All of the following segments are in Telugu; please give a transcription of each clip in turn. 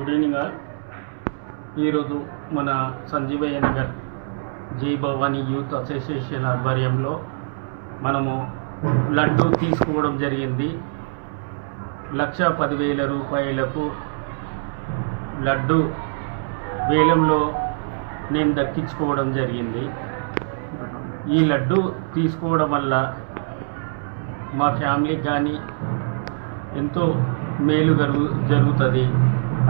గుడ్ ఈవినింగ్ ఆల్ ఈరోజు మన సంజీవయ్య నగర్ జై భవానీ యూత్ అసోసియేషన్ ఆధ్వర్యంలో మనము లడ్డు తీసుకోవడం జరిగింది. లక్ష పదివేల రూపాయలకు లడ్డు వేలంలో నేను దక్కించుకోవడం జరిగింది. ఈ లడ్డు తీసుకోవడం వల్ల మా ఫ్యామిలీకి కానీ ఎంతో మేలు జరుగు జరుగుతుంది.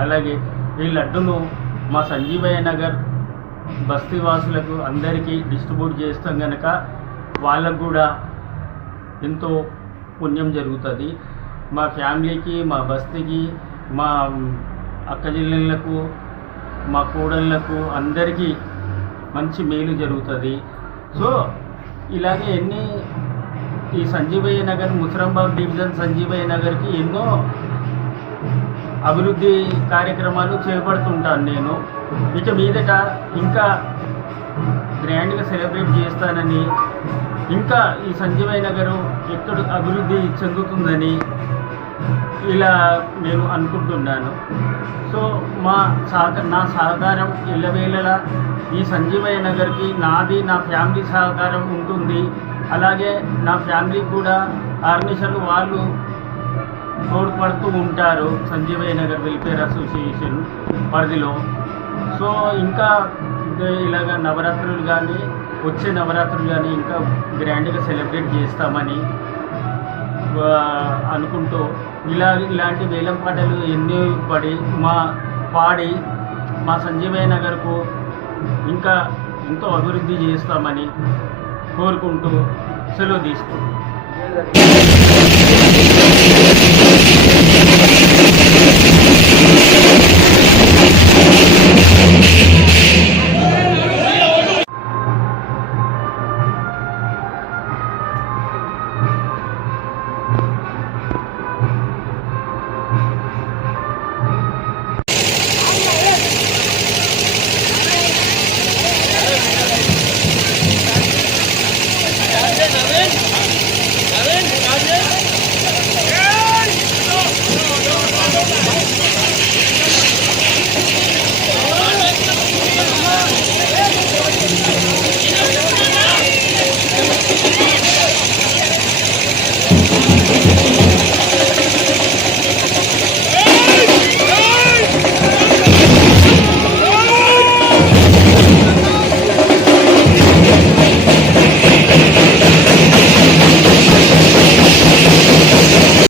అలాగే ఈ లడ్డును మా సంజీవయ్య నగర్ బస్తీ వాసులకు అందరికీ డిస్ట్రిబ్యూట్ చేస్తాం కనుక వాళ్ళకు కూడా ఎంతో పుణ్యం జరుగుతుంది. మా ఫ్యామిలీకి మా బస్తీకి మా అక్క చెల్లెళ్ళకు మా కూడళ్ళకు అందరికీ మంచి మేలు జరుగుతుంది. సో ఇలాగే ఎన్ని ఈ సంజీవయ్య నగర్ ముసరాంబాగ్ డివిజన్ సంజీవయ్య నగర్కి ఎన్నో అభివృద్ధి కార్యక్రమాలు చేపడుతుంటాను నేను. ఇక మీదట ఇంకా గ్రాండ్గా సెలబ్రేట్ చేస్తానని ఇంకా ఈ సంజీవయ్య నగరు ఎక్కడ అభివృద్ధి చెందుతుందని ఇలా నేను అనుకుంటున్నాను. సో మా సహక నా సహకారం ఎల్లవేళలా ఈ సంజీవయ్య నగర్కి నాది నా ఫ్యామిలీ సహకారం ఉంటుంది. అలాగే నా ఫ్యామిలీకి కూడా ఆర్మిషన్ వాళ్ళు తోడ్పడుతూ ఉంటారు సంజీవయ్య నగర్ వెల్ఫేర్ అసోసియేషన్ పరిధిలో. సో ఇంకా ఇలాగ నవరాత్రులు కానీ వచ్చే నవరాత్రులు కానీ ఇంకా గ్రాండ్గా సెలబ్రేట్ చేస్తామని అనుకుంటూ ఇలా ఇలాంటి వేలం పాటలు ఎన్నో పడి మా పాడి మా సంజీవయ్య నగర్కు ఇంకా ఎంతో అభివృద్ధి చేస్తామని కోరుకుంటూ సెలవు తీసుకుంటాం